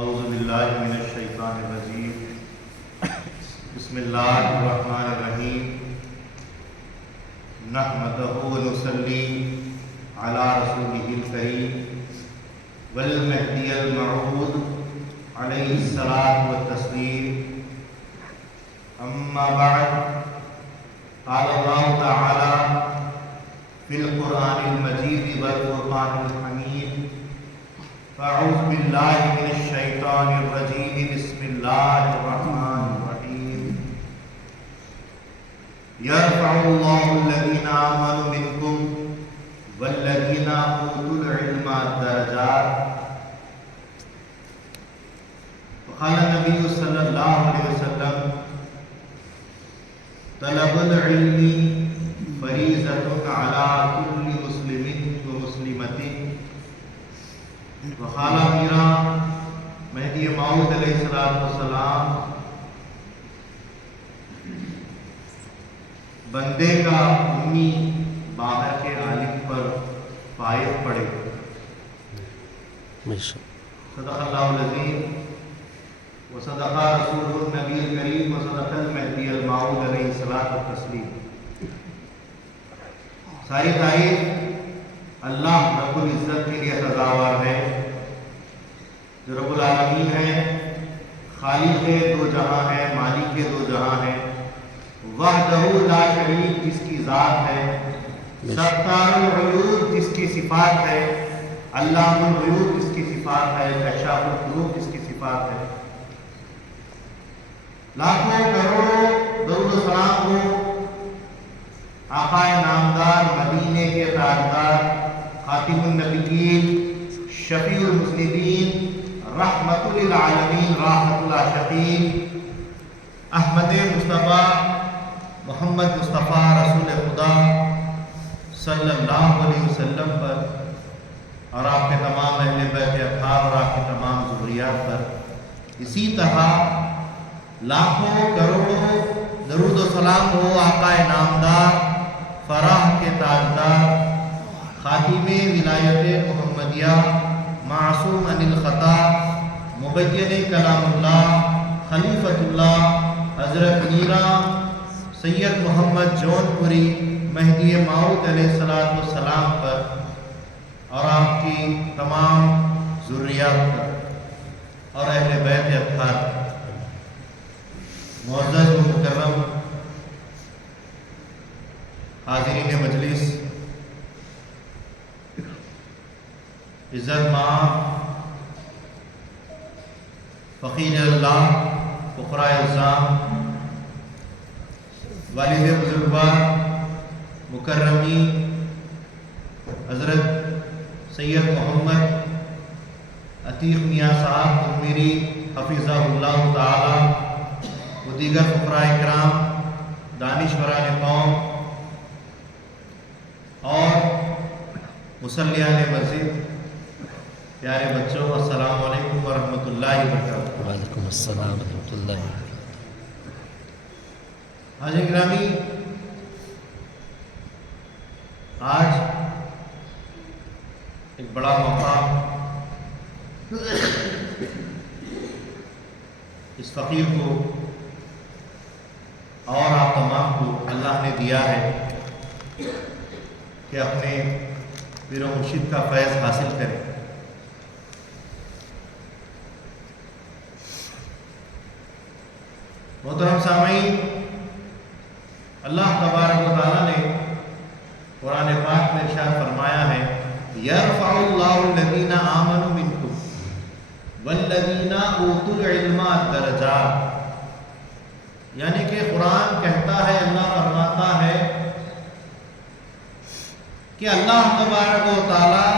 اعوذ باللہ من الشیطان الرجیم بسم اللہ الرحمن الرحیم نحمدہ ونصلی علی رسولہ الکریم والمہدی الموعود علیہ الصلاۃ والتسلیم اما بعد قال اللہ تعالی فی القرآن المجید والفرقان الحمید اعوذ باللہ من الشیطان الرجیم بسم اللہ الرحمن الرحیم یرفع اللہ الذین آمنوا منکم والذین اوتوا العلم درجات. وقال النبی صلی اللہ علیہ وسلم طلب العلم فریضۃ علی کل مسلم و مسلمۃ. وخالہ میرا مہدی موعود علیہ السلام بندے کا امی باہر کے عالم پر فائز پڑے. صدق اللہ العظیم وصدق رسول النبی الکریم وصدق المہدی الموعود علیہ الصلاۃ والتسلیم. ساری تعریف اللہ رب العزت کے لیے سزاوار ہے جو رب العالمین ہے، خالق دو جہاں ہے، مالک دو جہاں ہے، وحدہ لا شریک جس کی ذات ہے، ستار العیوب جس کی صفات ہے، علام الغیوب جس کی صفات ہے، کشاف القلوب جس کی صفات ہے. لاکھوں کروڑوں درود و سلام ہو آقا نامدار مدینے کے تاجدار خاتم النبیین شفیع المذنبین رحمت للعالمین راحت العاشقین احمد مصطفیٰ محمد مصطفیٰ رسول خدا صلی اللہ علیہ وسلم پر اور آپ کے تمام اہل بیت اطہار اور آپ کے تمام ذریات پر. اسی طرح لاکھوں کروڑوں درود و سلام ہو آقا نامدار فراہ کے تاجدار خاتم ولایت محمدیہ معصوم عن الخطا مبین کلام اللہ خلیفۃ اللہ حضرت میرا سید محمد جون پوری مہدی موعود علیہ السلام پر اور آپ کی تمام ذریات پر اور اہل بیت اطہار پر. معزز و مکرم حاضرین مجلس، عزت مآب فقیر اللہ فقراء الزام والد بزرگوار مکرمی حضرت سید محمد عتیق میاں صاحب تنویری حفظہ اللہ تعالی و دیگر فقراء کرام دانشوران قوم اور مصلیان مسجد، پیارے بچوں، السلام علیکم ورحمۃ اللہ وبرکاتہ. وعلیکم السلام ورحمۃ اللہ وبرکاتہ. حاضرین گرامی، آج ایک بڑا موقع اس فقیر کو اور آپ تمام کو اللہ نے دیا ہے کہ اپنے پیر و مرشد کا فیض حاصل کریں. محترم سامعین، اللہ تبارک و تعالیٰ نے قرآن پاک میں ارشاد فرمایا ہے یرفع اللہ الذین آمنوا منکم والذین اوتوا العلم درجات. یعنی کہ قرآن کہتا ہے، اللہ فرماتا ہے کہ اللہ تبارک و تعالیٰ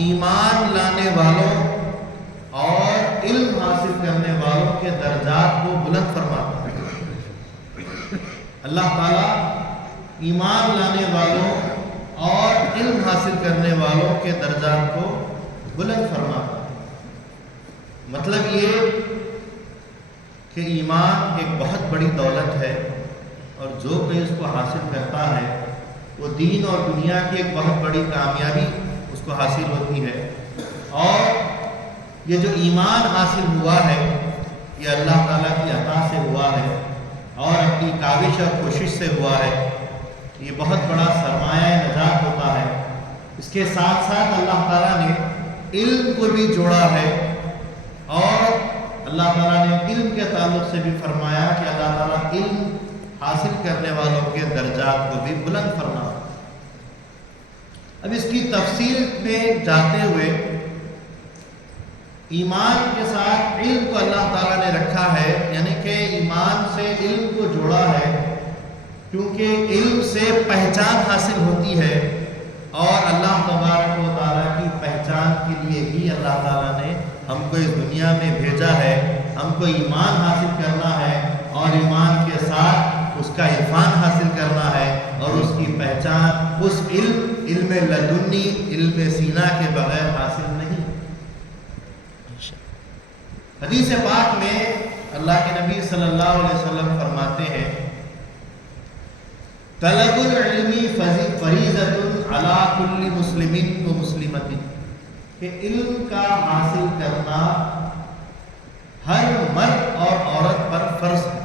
ایمان لانے والوں اور علم حاصل کرنے والوں کے درجات کو بلند فرماتا ہے. اللہ تعالیٰ ایمان لانے والوں اور علم حاصل کرنے والوں کے درجات کو بلند فرماتا ہے. مطلب یہ کہ ایمان ایک بہت بڑی دولت ہے اور جو کوئی اس کو حاصل کرتا ہے وہ دین اور دنیا کی ایک بہت بڑی کامیابی اس کو حاصل ہوتی ہے. اور یہ جو ایمان حاصل ہوا ہے یہ اللہ تعالیٰ کی عطا سے ہوا ہے اور اپنی کاوش اور کوشش سے ہوا ہے. یہ بہت بڑا سرمایہ نجات ہوتا ہے. اس کے ساتھ ساتھ اللہ تعالیٰ نے علم کو بھی جوڑا ہے اور اللہ تعالیٰ نے علم کے تعلق سے بھی فرمایا کہ اللہ تعالیٰ علم حاصل کرنے والوں کے درجات کو بھی بلند فرما. اب اس کی تفصیل میں جاتے ہوئے ایمان کے ساتھ علم کو اللہ تعالیٰ نے رکھا ہے، یعنی کہ ایمان سے علم کو جوڑا ہے کیونکہ علم سے پہچان حاصل ہوتی ہے اور اللہ تبارک و تعالیٰ کی پہچان کے لیے ہی اللہ تعالیٰ نے ہم کو اس دنیا میں بھیجا ہے. ہم کو ایمان حاصل کرنا ہے اور ایمان کے ساتھ اس کا عرفان حاصل کرنا ہے اور اس کی پہچان اس علم لدنی علم سینہ کے بغیر حاصل نہیں. حدیث پاک میں اللہ کے نبی صلی اللہ علیہ وسلم فرماتے ہیں طلب العلم فریضۃ علی کل مسلم و مسلمۃ، کہ علم کا حاصل کرنا ہر مرد اور عورت پر فرض ہے.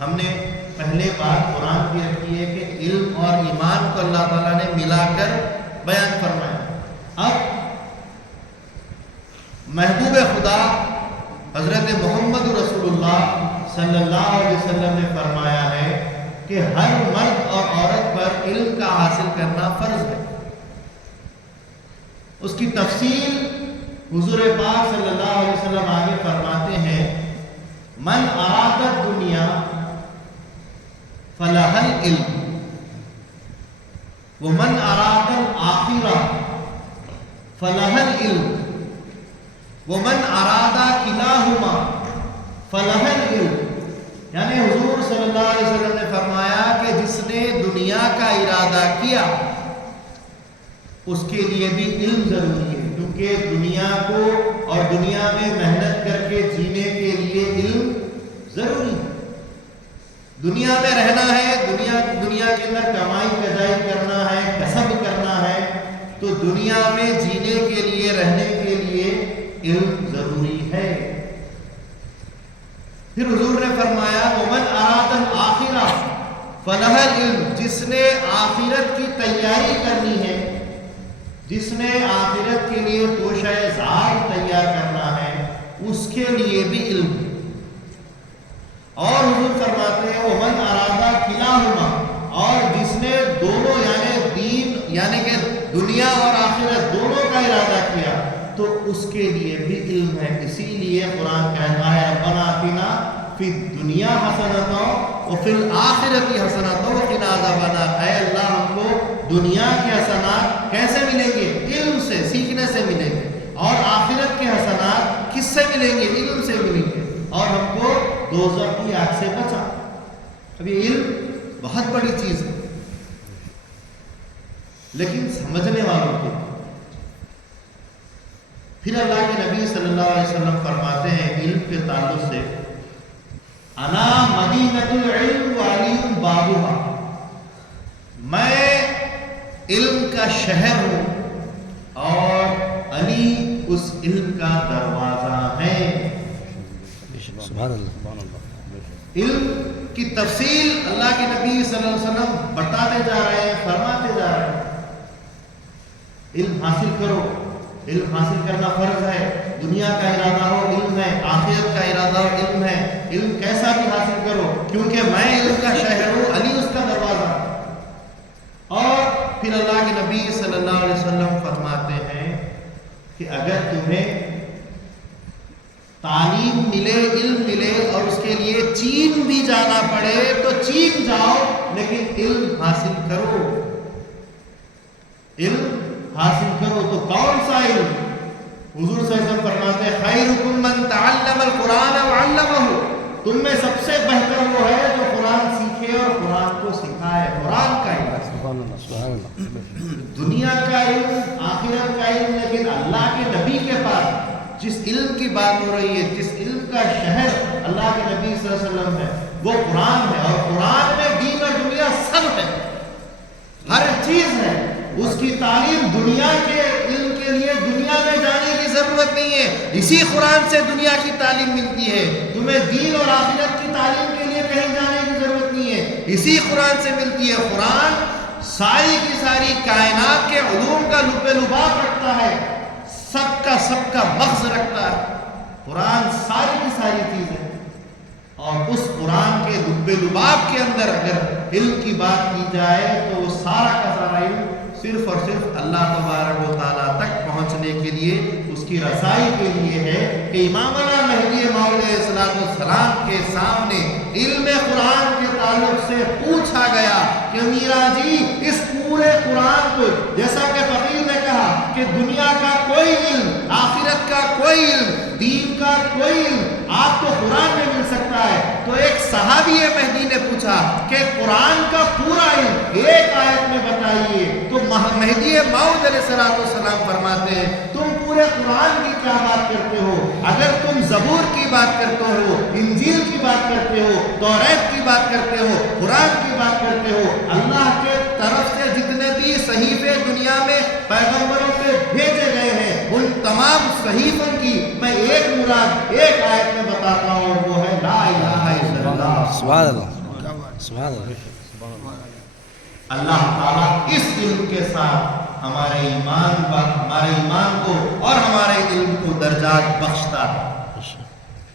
ہم نے پہلے بات قرآن کی رکھی ہے کہ علم اور ایمان کو اللہ تعالیٰ نے ملا کر بیان فرمایا. اب محبوب خدا حضرت محمد رسول اللہ صلی اللہ علیہ وسلم نے فرمایا ہے کہ ہر مرد اور عورت پر علم کا حاصل کرنا فرض ہے. اس کی تفصیل حضور پاک صلی اللہ علیہ وسلم آگے فرماتے ہیں من اراد الدنیا فلہ العلم ومن اراد الآخرہ فلہ العلم ومن اراد کلاہما فلہ العلم. یعنی حضور صلی اللہ علیہ وسلم نے فرمایا کہ جس نے دنیا کا ارادہ کیا اس کے لیے بھی علم ضروری ہے، کیونکہ دنیا کو اور دنیا میں محنت کر کے جینے کے لیے علم ضروری ہے. دنیا میں رہنا ہے، دنیا کے اندر کمائی کجائی کرنا ہے، کسب کرنا ہے، تو دنیا میں جینے کے لیے رہنے کے لیے علم ضروری ہے. پھر حضور نے فرمایا ومن اراد الآخرہ فلہ العلم، جس نے آخرت کی تیاری کرنی ہے، جس نے آخرت کے لیے توشہ زاد تیار کرنا ہے، اس کے لیے بھی علم. اور حضور فرماتے ہیں ومن اراد کلاہما، اور جس نے دونوں یعنی دین یعنی کہ دنیا اور آخرت دونوں کا ارادہ کیا تو اس کے لیے بھی علم ہے. اسی لیے قرآن کہتا ہے ربنا آتنا فی الدنیا حسنۃ وفی الآخرۃ حسنۃ وقنا عذاب النار. اے اللہ ہم کو دنیا کے حسنات کیسے ملیں گے؟ علم سے، سیکھنے سے ملیں گے. اور آخرت کے حسنات کس سے ملیں گے؟ علم سے ملیں گے. اور ہم کو دوزخ کی آگ سے بچا. اب یہ علم بہت بڑی چیز ہے لیکن سمجھنے والوں کے. پھر اللہ کے نبی صلی اللہ علیہ وسلم فرماتے ہیں علم کے تعلق سے انا مدینۃ العلم وعلی بابھا، میں علم کا شہر ہوں اور علی اس علم کا دروازہ ہے. سبحان اللہ. علم کی تفصیل اللہ کے نبی صلی اللہ علیہ وسلم بتاتے جا رہے ہیں، فرماتے جا رہے ہیں علم حاصل کرو. علم حاصل کرنا فرض ہے. دنیا کا ارادہ ہو علم ہے، آخرت کا ارادہ ہو علم ہے. علم کیسا بھی حاصل کرو کیونکہ میں علم کا شہر ہوں، علی اس کا دروازہ. اور پھر اللہ کے نبی صلی اللہ علیہ وسلم فرماتے ہیں کہ اگر تمہیں تعلیم ملے، علم ملے اور اس کے لیے چین بھی جانا پڑے تو چین جاؤ، لیکن علم حاصل کرو. علم حاصل کرو. تو کون سا علم؟ حضور صلی اللہ علیہ وسلم فرماتے ہیں خیرکم من تعلم القرآن وعلمہ، تم میں سب سے بہتر وہ ہے جو قرآن سیکھے اور قرآن کو سکھائے. قرآن کا علم، دنیا کا علم، آخرت کا علم، لیکن اللہ کے نبی کے پاس جس علم کی بات ہو رہی ہے، جس علم کا شہر اللہ کے نبی صلی اللہ علیہ وسلم ہے وہ قرآن ہے. اور قرآن میں دین اور دنیا سب ہے، ہر چیز ہے. اس کی تعلیم دنیا کے علم کے کے لیے دنیا میں جانے کی ضرورت نہیں ہے، اسی قرآن سے دنیا کی تعلیم ملتی ہے. تمہیں دین اور آخرت کی تعلیم کے لیے کہیں جانے کی ضرورت نہیں ہے، اسی قرآن سے ملتی ہے. قرآن ساری کی ساری کائنات کے علوم کا لب لباب رکھتا ہے، سب کا مغز رکھتا ہے. قرآن ساری کی ساری چیز ہے، اور اس قرآن کے لب لباب کے اندر اگر علم کی بات کی جائے تو وہ سارا کا سارا علم صرف اور صرف اللہ تبارک و تعالیٰ تک پہنچنے کے لیے، اس کی رسائی کے لیے ہے. کہ امامنا مہدی موعود علیہ السلام کے سامنے علم قرآن کے تعلق سے پوچھا گیا کہ میرا جی اس پورے قرآن کو، جیسا کہ فقیر نے کہا کہ دنیا کا کوئی علم، آخرت کا کوئی علم، دین کا کوئی علم آپ کو قرآن میں مل سکتا ہے، تو ایک صحابی مہدی نے پوچھا کہ قرآن کا پورا علم ایک آیت میں بتائیے. تو مہدی موعود علیہ السلام فرماتے ہیں تم پورے قرآن کی کیا بات کرتے ہو؟ اگر تم زبور کی بات کرتے ہو، انجیل کی بات کرتے ہو، توریت کی بات کرتے ہو، قرآن کی بات کرتے ہو، اللہ کے طرف سے جتنے بھی صحیفے دنیا میں پیغمبروں پہ بھیجے گئے ہیں، ان تمام صحیفوں کی میں ایک مراد ایک آیت میں بتاتا ہوں، اور وہ ہے لا الہ الا اللہ. سبحان اللہ، سبحان اللہ. اللہ تعالیٰ اس علم کے ساتھ ہمارے ایمان کو اور ہمارے علم کو درجات بخشتا ہے.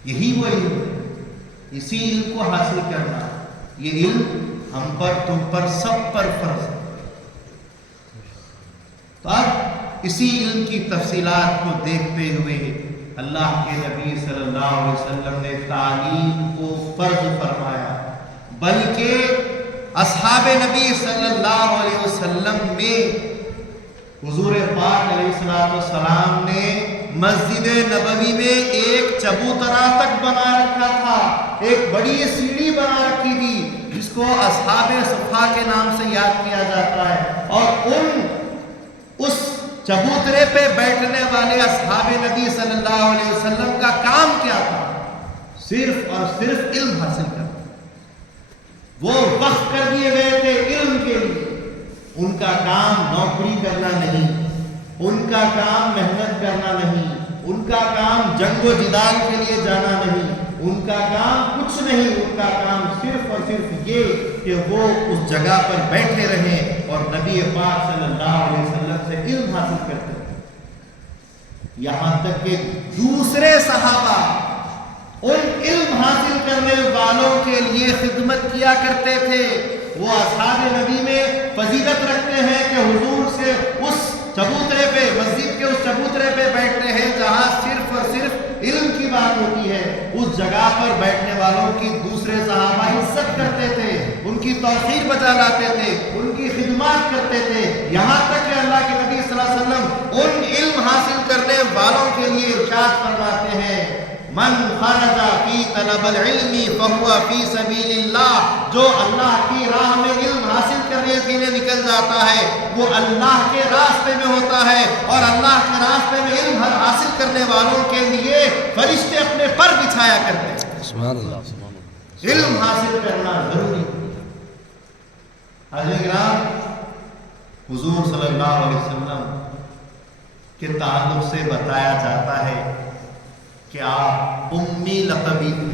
یہی وہ علم ہے، اسی علم کو حاصل کرنا، یہ علم ہم پر، تم پر، سب پر فرض ہے. تو اب اسی علم کی تفصیلات کو دیکھتے ہوئے اللہ کے نبی صلی اللہ علیہ وسلم نے تعلیم کو فرض فرمایا، بلکہ اصحاب نبی صلی اللہ علیہ وسلم میں حضور پاک علیہ السلام نے مسجد نبوی میں ایک چبوترا تک بنا رکھا تھا، ایک بڑی سیڑھی بنا رکھی تھی جس کو اصحاب صفا کے نام سے یاد کیا جاتا ہے. اور اس چبوترے پہ بیٹھنے والے اصحاب نبی صلی اللہ علیہ وسلم کا کام کیا تھا؟ صرف اور صرف علم حاصل کرنا. وہ وقف کر دیے گئے تھے علم کے لیے. ان کا کام نوکری کرنا نہیں، ان کا کام محنت کرنا نہیں، ان کا کام جنگ و جدال کے لیے جانا نہیں، ان کا کام کچھ نہیں. ان کا کام صرف اور صرف یہ کہ وہ اس جگہ پر بیٹھے رہیں اور نبی پاک صلی اللہ علیہ وسلم سے علم حاصل کرتے رہیں. یہاں تک کہ دوسرے صحابہ ان علم حاصل کرنے والوں کے لیے خدمت کیا کرتے تھے. وہ اصحاب نبی میں فضیلت رکھتے ہیں کہ حضور سے اس چبوترے پہ، مسجد کے اس چبوترے پہ بیٹھتے ہیں جہاں صرف اور صرف علم کی بات ہوتی ہے. اس جگہ پر بیٹھنے والوں کی دوسرے صحابہ عزت کرتے تھے، ان کی توقیر بجا لاتے تھے، ان کی خدمات کرتے تھے. یہاں تک کہ اللہ کے نبی صلی اللہ علیہ وسلم ان علم حاصل کرنے والوں کے لیے ارشاد فرماتے ہیں من خرج فی طلب العلم فهو فی سبیل اللہ. جو اللہ کی راہ میں علم حاصل کرنے کے لیے نکل جاتا ہے وہ اللہ کے راستے میں ہوتا ہے، اور اللہ کے راستے میں علم حاصل کرنے والوں کے لیے فرشتے اپنے پر بچھایا کرتے ہیں. سبحان اللہ. علم حاصل کرنا ضروری ہے. حضرت کرام، حضور صلی اللہ علیہ وسلم کے تعلق سے بتایا جاتا ہے کہ آپ امی لقبی تھے.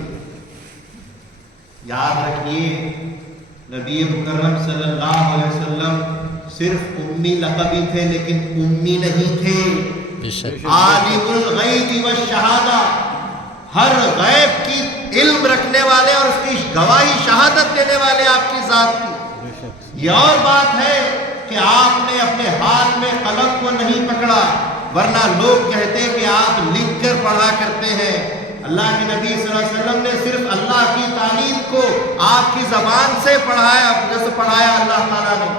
یاد رکھیے، نبی مکرم صلی اللہ علیہ وسلم صرف امی لقبی تھے لیکن امی نہیں تھے. عالم الغیب والشہادہ، ہر غیب کی علم رکھنے والے اور اس کی گواہی شہادت دینے والے آپ کی ذات تھی. یہ اور بات ہے کہ آپ نے اپنے ہاتھ میں قلم کو نہیں پکڑا، ورنہ لوگ کہتے کہ آپ لکھ کر پڑھا کرتے ہیں. اللہ کے نبی صلی اللہ علیہ وسلم نے صرف اللہ کی تعلیم کو آپ کی زبان سے پڑھایا، جیسے پڑھایا اللہ تعالیٰ نے.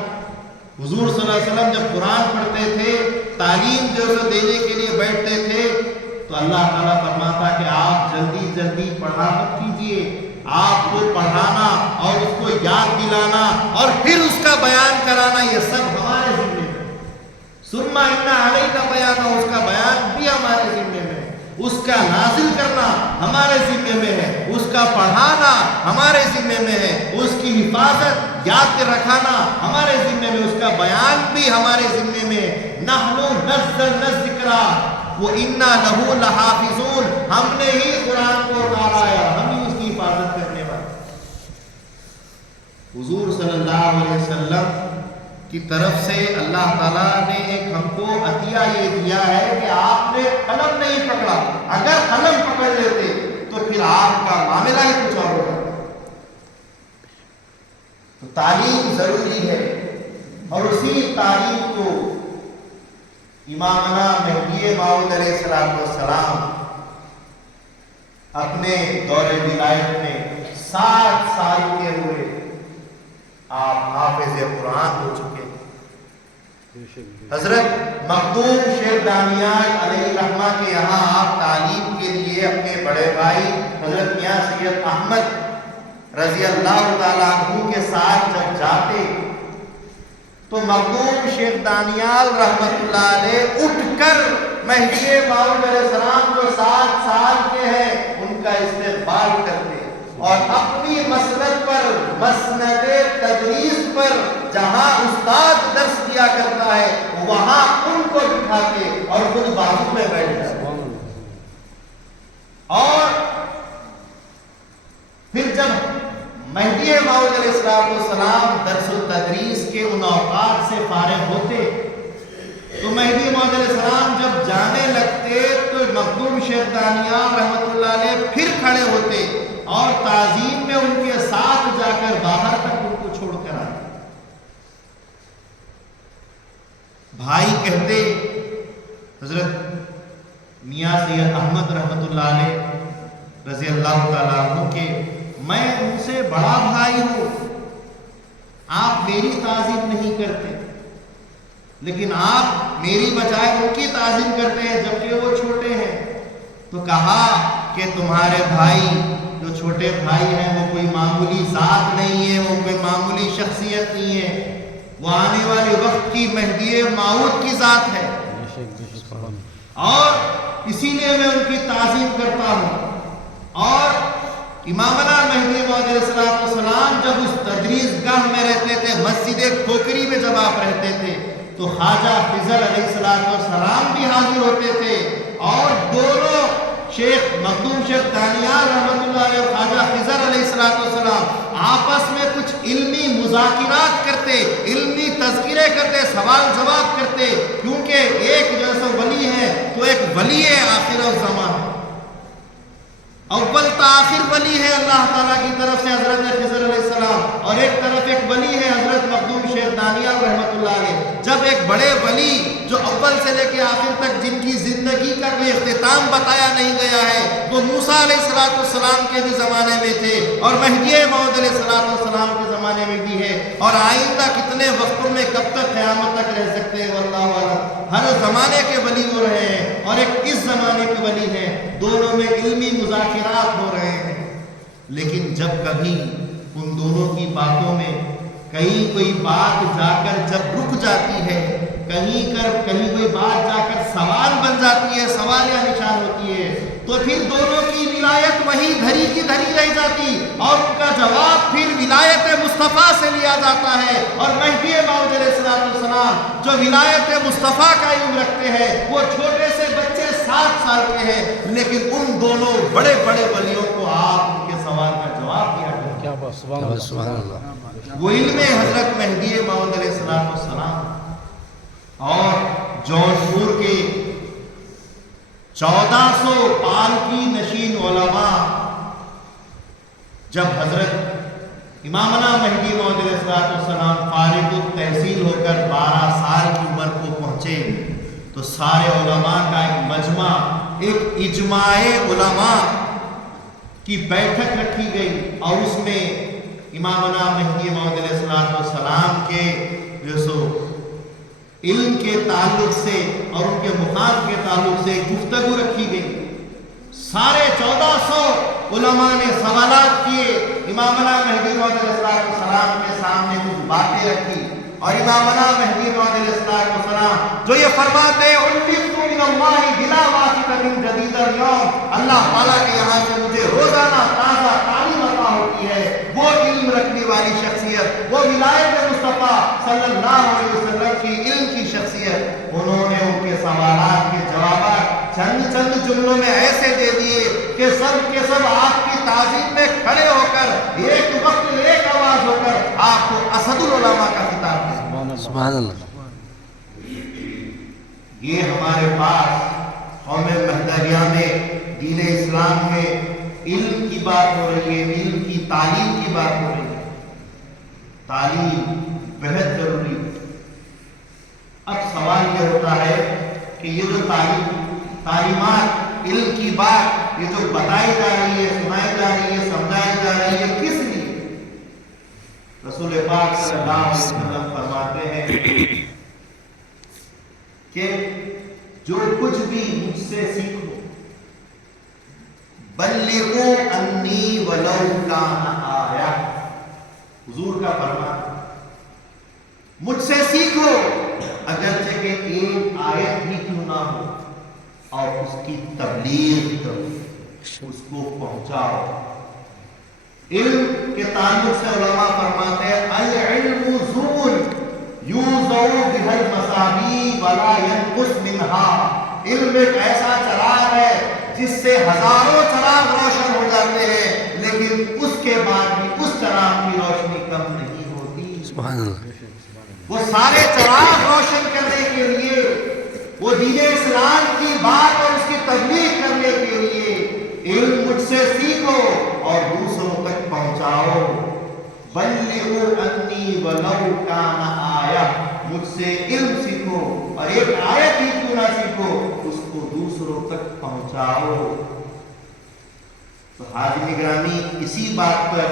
حضور صلی اللہ علیہ وسلم جب قرآن پڑھتے تھے، تعلیم جو ہے دینے کے لیے بیٹھتے تھے، تو اللہ تعالیٰ فرماتا کہ آپ جلدی جلدی پڑھا مت کیجیے. آپ کو پڑھانا اور اس کو یاد دلانا اور پھر اس کا بیان کرانا، یہ سب ہمارے ذمہ میں. ثم ان علینا بیانہ، اس کا بیان بھی ہمارے ذمہ میں. اس کا نازل کرنا ہمارے ذمے میں ہے، اس کا پڑھانا ہمارے ذمے میں ہے، اس کی حفاظت یاد رکھانا ہمارے ذمے میں، اس کا بیان بھی ہمارے ذمے میں ہے۔ نحنو نزلنا الذکر وَإِنَّا لَهُ لَحَافِظُونَ، ہم نے ہی قرآن کو اتارا ہے، ہم ہی اس کی حفاظت کرنے والے۔ حضور صلی اللہ علیہ وسلم کی طرف سے اللہ تعالیٰ نے ایک ہم کو عطیہ یہ دیا ہے کہ آپ نے قلم نہیں پکڑا، اگر قلم پکڑ لیتے تو پھر آپ کا معاملہ ہی کچھ اور ہوتا۔ تو تعلیم ضروری ہے، اور اسی تعلیم کو امامنا مہدی موعود علیہ السلام اپنے دور ولایت میں 60 سال کے ہوئے آپ حافظ قرآن ہو چکے۔ حضرت مخدوم شیخ دانیال علیہ رحمہ کے یہاں آپ تعلیم کے لیے اپنے بڑے بھائی حضرت میاں سید احمد رضی اللہ تعالیٰ عنہ کے ساتھ جب جاتے تو مخدوم شیخ دانیال رحمت اللہ علیہ اٹھ کر مہدی موعود علیہ السلام جو 7 سال کے ہیں ان کا استقبال کرتے، اور اپنی مسند پر، مسند تدریس پر جہاں استاد درس دیا کرتا ہے وہاں ان کو بٹھاتے اور خود بازو میں بیٹھ جاتے۔ اور پھر جب مہدی موعود علیہ السلام درس و تدریس کے ان اوقات سے فارغ ہوتے تو مہدی موعود علیہ السلام جب جانے لگتے تو مخدوم شیخ دانیال رحمت اللہ علیہ پھر کھڑے ہوتے اور تعظیم میں ان کے ساتھ جا کر باہر تک ان کو چھوڑ کر آتے۔ بھائی کہتے حضرت میاں سید احمد رحمت اللہ علیہ رضی اللہ تعالیٰ عنہ کہ میں ان سے بڑا بھائی ہوں، آپ میری تعظیم نہیں کرتے، لیکن آپ میری بجائے ان کی تعظیم کرتے ہیں جبکہ وہ چھوٹے ہیں۔ تو کہا کہ تمہارے بھائی جو چھوٹے بھائی ہیں وہ کوئی معمولی ذات نہیں ہے، وہ کوئی معمولی شخصیت نہیں ہے، وہ آنے والے وقت کی مہدی موعود کی ذات ہے، اور اسی لیے میں ان کی تعظیم کرتا ہوں۔ اور امامنا مہدی موعود علیہ السلام جب اس تدریس گاہ میں رہتے تھے، مسجد کھوکری میں جب آپ رہتے تھے تو خواجہ خضر علیہ السلام بھی حاضر ہوتے تھے، اور دونوں شیخ مخدوم شیخ دانیال رحمت اللہ علیہ اور خواجہ خضر علیہ السلام آپس میں کچھ علمی مذاکرات کرتے، علمی تذکرے کرتے، سوال جواب کرتے، کیونکہ ایک جیسا ولی ہے تو ایک ولی آخر الزمان ہے، اول تاخیر ولی ہے اللہ تعالیٰ کی طرف سے حضرت خضر علیہ السلام، اور ایک طرف ایک ولی ہے حضرت مخدوم شیخ دانیال رحمت اللہ علیہ۔ جب ایک بڑے ولی جو اول سے لے کے آخر تک جن کی زندگی کا کوئی اختتام بتایا نہیں گیا ہے وہ موسیٰ علیہ السلام کے بھی زمانے میں تھے، اور مہدی موعود علیہ السلام کے زمانے میں بھی ہے، اور آئندہ کتنے وقتوں میں کب تک قیامت تک رہ سکتے ہیں واللہ اعلم۔ ہر زمانے کے ولی ہو رہے ہیں اور ایک اس زمانے کے ولی ہیں، دونوں میں علمی مذاکرات ہو رہے ہیں، لیکن جب کبھی ان دونوں کی باتوں میں کہیں کوئی بات جا کر جب رک جاتی ہے، کہیں کوئی بات جا کر سوال بن جاتی ہے، سوال یا نشان ہوتی ہے، تو پھر دونوں کی ولایت وہی دھری کی دھری رہ جاتی، اور ان کا جواب پھر ولایت مصطفیٰ سے لیا جاتا ہے۔ اور مہدی موعود علیہ السلام جو ولایت مصطفیٰ کا علم رکھتے ہیں وہ چھوٹے سے بچے 7 سال کے ہیں، لیکن ان دونوں بڑے بڑے ولیوں کو آپ ان کے سوال کا جواب دیا ہے۔ کیا بات، سبحان اللہ۔ وہ علم حضرت مہدی موعود علیہ السلام اور جونپور کے 1400 پال کی نشین علماء جب حضرت امامنا مہدی موعود علیہ السلام فارغ التحصیل ہو کر 12 سال کی عمر کو پہنچے تو سارے علماء کا ایک مجمع، ایک اجماع علماء کی بیٹھک رکھی گئی، اور اس میں امامنا مہدی موعود علیہ السلام کے جو سو علم کے تعلق سے اور ان کے مقام کے تعلق سے گفتگو رکھی گئی۔ سارے 1400 علماء نے سوالات کیے، امامنا مہدی موعود علیہ السلام کے سامنے کچھ باتیں رکھی، اور امامنا مہدی موعود علیہ السلام جو یہ فرماتے ہیں انفقوا من اللہ بلا واسطۃ جدید اليوم، اللہ تعالیٰ کے یہاں سے مجھے روزانہ تازہ تعلیم عطا ہوتی ہے، وہ علم رکھنے والی شخصیت، وہ ولایت مصطفیٰ صلی اللہ علیہ وسلم کی علم کی شخصیت، انہوں نے ان کے سوالات کے جوابات چند جملوں میں ایسے دے دیے کہ سب کے سب آپ کی تعظیم میں کھڑے ہو کر ایک وقت ایک آواز ہو کر آپ کو اسد العلماء کا خطاب ہے۔ سبحان اللہ۔ یہ ہمارے پاس قوم مہدویہ میں دین اسلام میں علم کی بات ہو رہی ہے، علم کی تعلیم کی بات ہو رہی ہے، تعلیم بہت ضروری ہے۔ اب سوال یہ ہوتا ہے کہ یہ جو تعلیمات علم کی بات یہ جو بتائی جا رہی ہے، سنائی جا رہی ہے، سمجھائی جا رہی ہے، کس لیے؟ رسول پاک صلی اللہ علیہ وسلم فرماتے ہیں کہ جو کچھ بھی مجھ سے سیکھو بلغوا انی ولو کان آیہ، حضور کا فرمان، مجھ سے سیکھو اگرچہ کہ ایک آیت بھی کیوں نہ ہو، اور اس کی تبلیغ کرو، اس کو پہنچاؤ۔ علم کے تعلق سے علماء فرماتے ہیں العلم زون یوضع بہ المصابیح ولا ینقص منها، علم ایک ایسا چراغ ہے جس سے ہزاروں چراغ روشن ہو جاتے ہیں، لیکن اس کے بعد بھی اس چراغ کی روشنی کم نہیں ہوتی۔ سبحان اللہ۔ وہ سارے چراغ روشن کرنے کے لیے، وہ دین اسلام کی بات اور اس کی تبلیغ کرنے کے لیے علم مجھ سے سیکھو اور دوسروں تک پہنچاؤ۔ بلغوا انی ولو کان آیہ، مجھ سے علم سیکھو اور ایک آیت ہی کیوں نہ سیکھو، اس کو دوسروں تک پہنچاؤ۔ تو حاضرین گرامی، اسی بات پر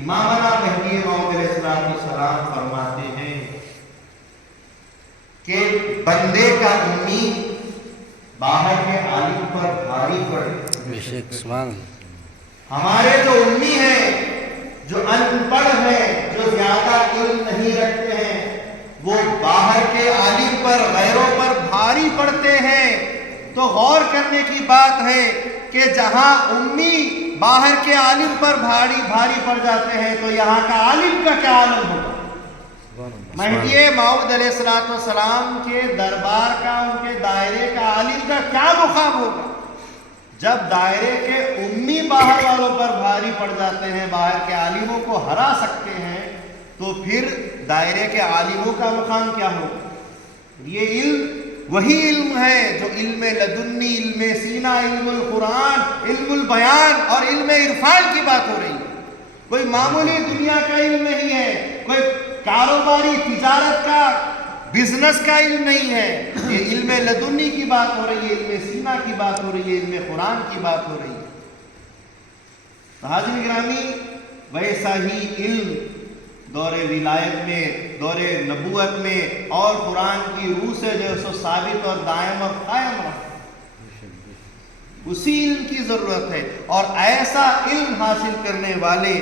امامنا مہدی موعود علیہ السلام فرماتے ہیں کہ بندے کا امی باہر کے عالم پر بھاری پڑے۔ بے شک سبحان اللہ۔ ہمارے جو امی ہیں، جو ان پڑھ ہیں، جو زیادہ علم نہیں رکھتے ہیں، وہ باہر کے عالم پر، غیروں پر بھاری پڑتے ہیں۔ تو غور کرنے کی بات ہے کہ جہاں امی باہر کے عالم پر بھاری پڑ جاتے ہیں تو یہاں کا عالم کا کیا عالم ہوگا؟ مہدی موعود علیہ السلام کے دربار کا، ان کے دائرے کا عالم کا کیا مقام ہوگا؟ جب دائرے کے امی باہر والوں پر بھاری پڑ جاتے ہیں، باہر کے عالموں کو ہرا سکتے ہیں، تو پھر دائرے کے عالموں کا مقام کیا ہوگا؟ یہ علم وہی علم ہے جو علم لدنی، علم سینہ، علم القرآن، علم البیان اور علم عرفان کی بات ہو رہی ہے۔ کوئی معمولی دنیا کا علم نہیں ہے، کوئی کاروباری تجارت کا، بزنس کا علم نہیں ہے، یہ علم لدنی کی بات ہو رہی ہے، علم سینہ کی بات ہو رہی ہے، علم قرآن کی بات ہو رہی ہے۔ تو حاضرین گرامی، ویسا ہی علم دور ولایت میں، دور نبوت میں اور قرآن کی روح سے جو سو ثابت اور دائم اور قائم رہا، اسی علم کی ضرورت ہے۔ اور ایسا علم حاصل کرنے والے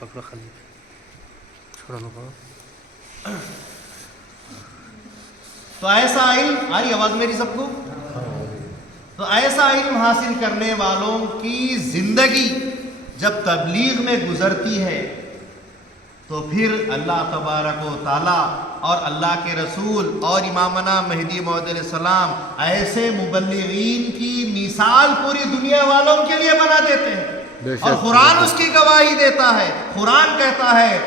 پکڑو خالی چھوڑو نہ، تو ایسا علم، آ رہی آواز میری سب کو؟ تو ایسا علم حاصل کرنے والوں کی زندگی جب تبلیغ میں گزرتی ہے تو پھر اللہ تبارک و تعالیٰ اور اللہ کے رسول اور امامنا مہدی موعود علیہ السلام ایسے مبلغین کی مثال پوری دنیا والوں کے لیے بنا دیتے ہیں، اور قرآن اس کی گواہی دیتا ہے۔ قرآن کہتا ہے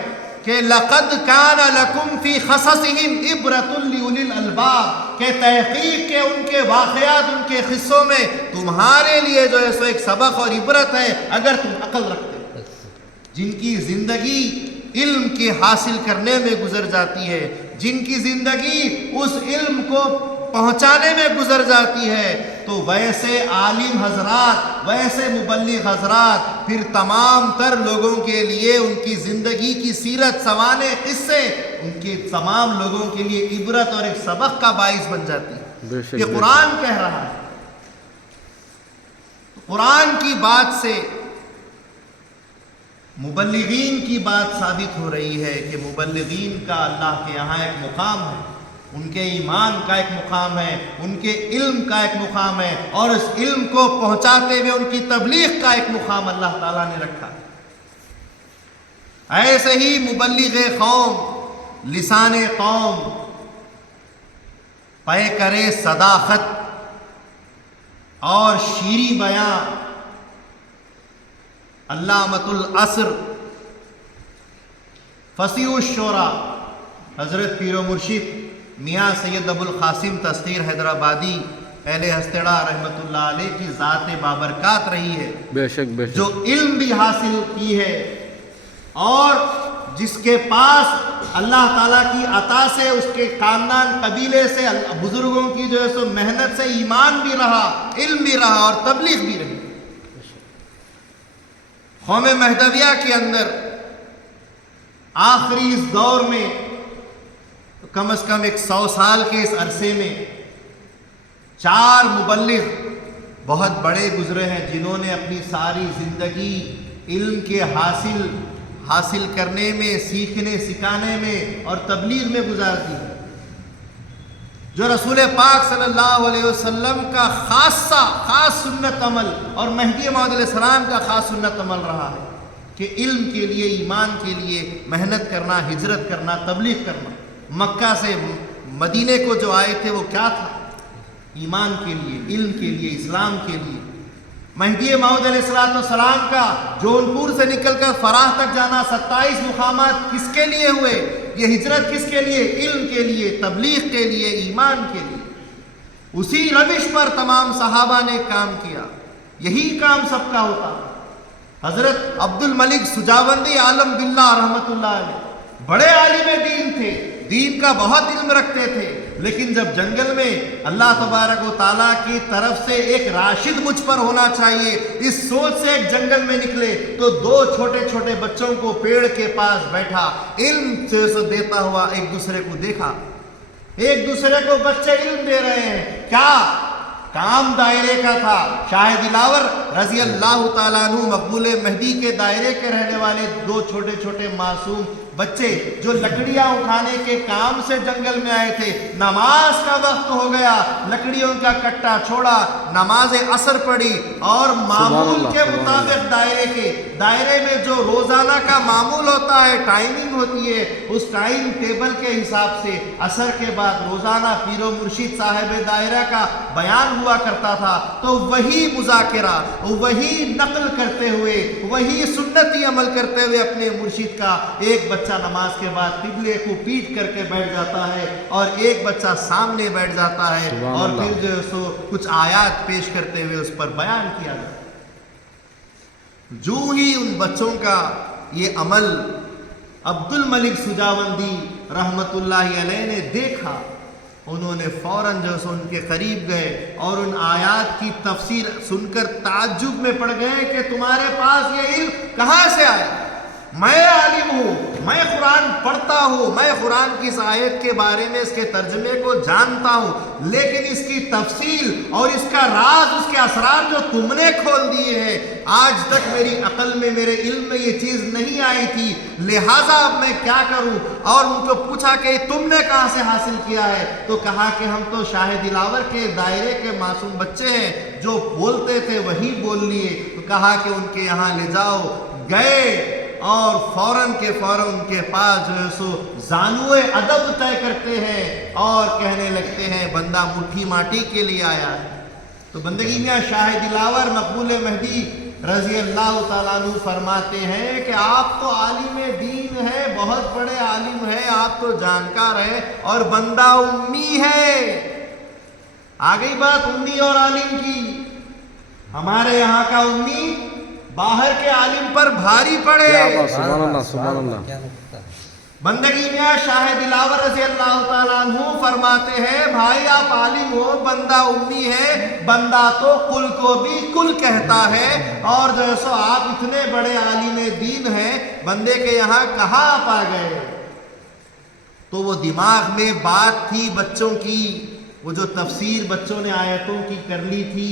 کہ لَقَدْ كَانَ لَكُمْ فِي خَصَصِهِمْ عِبْرَةٌ لِأُولِي الْأَلْبَابِ، کہ تحقیق کے ان کے واقعات، ان کے قصوں میں تمہارے لیے جو ہے سو ایک سبق اور عبرت ہے اگر تم عقل رکھتے ہو۔ جن کی زندگی علم کے حاصل کرنے میں گزر جاتی ہے، جن کی زندگی اس علم کو پہنچانے میں گزر جاتی ہے، تو ویسے عالم حضرات، ویسے مبلغ حضرات پھر تمام تر لوگوں کے لیے ان کی زندگی کی سیرت، سوانح، قصے ان کے تمام لوگوں کے لیے عبرت اور ایک سبق کا باعث بن جاتی ہے۔ یہ قرآن کہہ رہا ہے۔ قرآن کی بات سے مبلغین کی بات ثابت ہو رہی ہے کہ مبلغین کا اللہ کے یہاں ایک مقام ہے، ان کے ایمان کا ایک مقام ہے، ان کے علم کا ایک مقام ہے، اور اس علم کو پہنچاتے ہوئے ان کی تبلیغ کا ایک مقام اللہ تعالیٰ نے رکھا ہے۔ ایسے ہی مبلغ قوم، لسان قوم، پے کرے صداقت اور شیریں بیاں، علامۃ العصر، فصیح الشعراء حضرت پیر و مرشد میاں سید ابو القاسم تسخیر حیدرآبادی اہل ہستڑا رحمۃ اللہ علیہ کی ذات بابرکات رہی ہے، بے شک بے شک، جو علم بھی حاصل کی ہے اور جس کے پاس اللہ تعالیٰ کی عطا سے، اس کے خاندان قبیلے سے، بزرگوں کی جو ہے سو محنت سے ایمان بھی رہا، علم بھی رہا اور تبلیغ بھی رہی۔ قوم مہدویہ کے اندر آخری اس دور میں کم از کم 100 سال کے اس عرصے میں 4 مبلغ بہت بڑے گزرے ہیں، جنہوں نے اپنی ساری زندگی علم کے حاصل کرنے میں، سیکھنے سکھانے میں اور تبلیغ میں گزار دی، جو رسول پاک صلی اللہ علیہ وسلم کا خاص سنت عمل اور مہدی موعود علیہ السلام کا خاص سنت عمل رہا ہے کہ علم کے لیے، ایمان کے لیے محنت کرنا، ہجرت کرنا، تبلیغ کرنا۔ مکہ سے مدینے کو جو آئے تھے وہ کیا تھا؟ ایمان کے لیے، علم کے لیے، اسلام کے لیے۔ مہدی موعود علیہ السلام کا جونپور سے نکل کر فراہ تک جانا، 27 مقامات کس کے لیے ہوئے؟ یہ ہجرت کس کے لیے؟ علم کے لیے، تبلیغ کے لیے، ایمان کے لیے۔ اسی روش پر تمام صحابہ نے کام کیا، یہی کام سب کا ہوتا۔ حضرت عبد الملک سجاوندی عالم باللہ رحمۃ اللہ علیہ بڑے عالم دین تھے، دین کا بہت علم رکھتے تھے، لیکن جب جنگل میں اللہ تبارک و تعالیٰ کی طرف سے ایک راشد مجھ پر ہونا چاہیے، اس سوچ سے ایک جنگل میں نکلے تو 2 چھوٹے چھوٹے بچوں کو پیڑ کے پاس بیٹھا علم سے دیتا ہوا ایک دوسرے کو دیکھا، ایک دوسرے کو بچے علم دے رہے ہیں۔ کیا کام دائرے کا تھا؟ شاہ دلاور رضی اللہ تعالیٰ عنہ مقبول مہدی کے دائرے کے رہنے والے 2 چھوٹے چھوٹے معصوم بچے جو لکڑیاں اٹھانے کے کام سے جنگل میں آئے تھے، نماز کا وقت ہو گیا، لکڑیوں کا کٹا چھوڑا، نماز عصر پڑھی اور معمول کے مطابق دائرے میں جو روزانہ کا معمول ہوتا ہے، ٹائمنگ ہوتی ہے، اس ٹائم ٹیبل کے حساب سے عصر کے بعد روزانہ پیر و مرشد صاحب دائرہ کا بیان ہوا کرتا تھا، تو وہی مذاکرہ، وہی نقل کرتے ہوئے، وہی سنتی عمل کرتے ہوئے اپنے مرشد کا ایک بچہ نماز کے بعد قبلے کو پیٹ کر کے بیٹھ جاتا ہے اور ایک بچہ سامنے بیٹھ جاتا ہے اور پھر جو سو کچھ آیات پیش کرتے ہوئے اس پر بیان کیا جاتا ہے۔ جو ہی ان بچوں کا یہ عمل عبد الملک سجاوندی رحمت اللہ علیہ نے دیکھا، انہوں نے فوراً جو سو ان کے قریب گئے اور ان آیات کی تفسیر سن کر تعجب میں پڑ گئے کہ تمہارے پاس یہ علم کہاں سے آیا؟ میں عالم ہوں، میں قرآن پڑھتا ہوں، میں قرآن کی اس آیت کے بارے میں اس کے ترجمے کو جانتا ہوں، لیکن اس کی تفصیل اور اس کا راز، اس کے اسرار جو تم نے کھول دیے ہیں، آج تک میری عقل میں، میرے علم میں یہ چیز نہیں آئی تھی، لہٰذا اب میں کیا کروں؟ اور ان کو پوچھا کہ تم نے کہاں سے حاصل کیا ہے؟ تو کہا کہ ہم تو شاہ دلاور کے دائرے کے معصوم بچے ہیں، جو بولتے تھے وہی بول لیے۔ تو کہا کہ ان کے یہاں لے جاؤ۔ گئے اور فوراً کے فوراً ان کے پاس جو ہے سو زانوے ادب طے کرتے ہیں اور کہنے لگتے ہیں بندہ مٹھی ماٹی کے لیے آیا ہے۔ تو بندگی میں شاہ دلاور مقبول مہدی رضی اللہ تعالیٰ عنہ فرماتے ہیں کہ آپ تو عالم دین ہے، بہت بڑے عالم ہے، آپ تو جانکار ہے، اور بندہ امی ہے۔ آ گئی بات امی اور عالم کی۔ ہمارے یہاں کا امی باہر کے عالم پر بھاری پڑے۔ سبحان اللہ سبحان اللہ۔ بندگی میں شاہ دلاور رضی اللہ تعالیٰ عنہ فرماتے ہیں بھائی آپ عالم ہو، بندہ امی ہے، بندہ تو کل کو بھی کل کہتا ہے، اور جو ہے سو آپ اتنے بڑے عالم دین ہیں، بندے کے یہاں کہاں آپ آ گئے؟ تو وہ دماغ میں بات تھی بچوں کی، وہ جو تفسیر بچوں نے آیتوں کی کر لی تھی،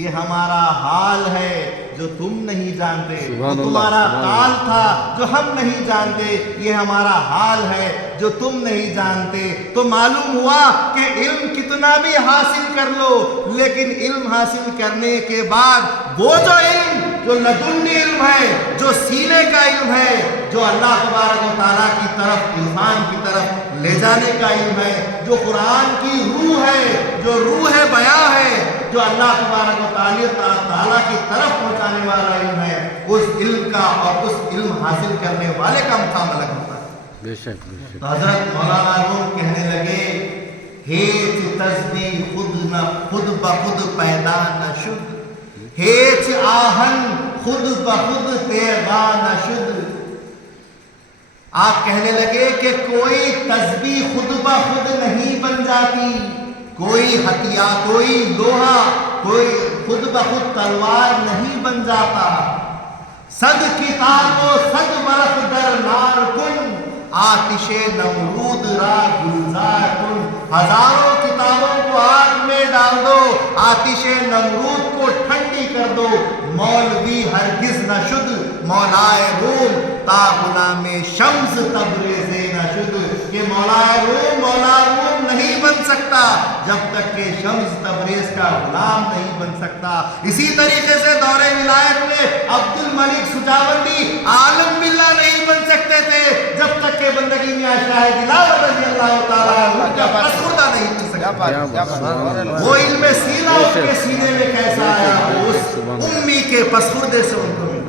یہ ہمارا حال ہے جو تم نہیں جانتے، سبحان وہ اللہ، تمہارا سبحان حال اللہ۔ تھا جو ہم نہیں جانتے، یہ ہمارا حال ہے جو تم نہیں جانتے۔ تو معلوم ہوا کہ علم کتنا بھی حاصل کر لو، لیکن علم حاصل کرنے کے بعد وہ جو علم جو لدنی علم ہے، جو سینے کا علم ہے، جو اللہ تبارک و تعالیٰ کی طرف، عرفان کی طرف لے جانے کا علم ہے، جو قرآن کی روح ہے، جو روح بیاں ہے، جو اللہ تبارک و تعالیٰ کی طرف پہنچانے والا علم ہے، اس علم کا اور اس علم حاصل کرنے والے کا مقام الگ ہوتا ہے۔ بے شک بے شک۔ تو حضرت مولانا روم کہنے لگے، ہیچ تسبیح خود بخود پیدا نہ شد، ہیچ آہن خود بخود تیغا نہ شد۔ آپ کہنے لگے کہ کوئی تسبیح خود بخود نہیں بن جاتی، کوئی ہتھیار، کوئی لوہا، کوئی خود بخود تلوار نہیں بن جاتا۔ صد کتاب و صد برق در نار کن، آتش نمرود را گلزار کن۔ ہزاروں کتابوں کو آگ میں ڈال دو، آتش نمرود کو ٹھنڈی کر دو، مولوی ہرگز نہ شد مولائے روم تا غلام شمس تبریز نہ شد۔ کہ مولا روم نہیں بن سکتا جب تک کہ شمس تبریز کا غلام نہیں بن سکتا۔ اسی طریقے سے دور ولایت میں عبد الملک سجاوندی عالم باللہ نہیں بن سکتے تھے جب تک کہ بندگی میاں شاہ دلاور رضی اللہ تعالیٰ عنہ کا پسوردہ نہیں بن سکتا۔ وہ علم سینہ ان کے سینے میں کیسا آیا، وہ اس امی کے پسوردے سے ان کو ملا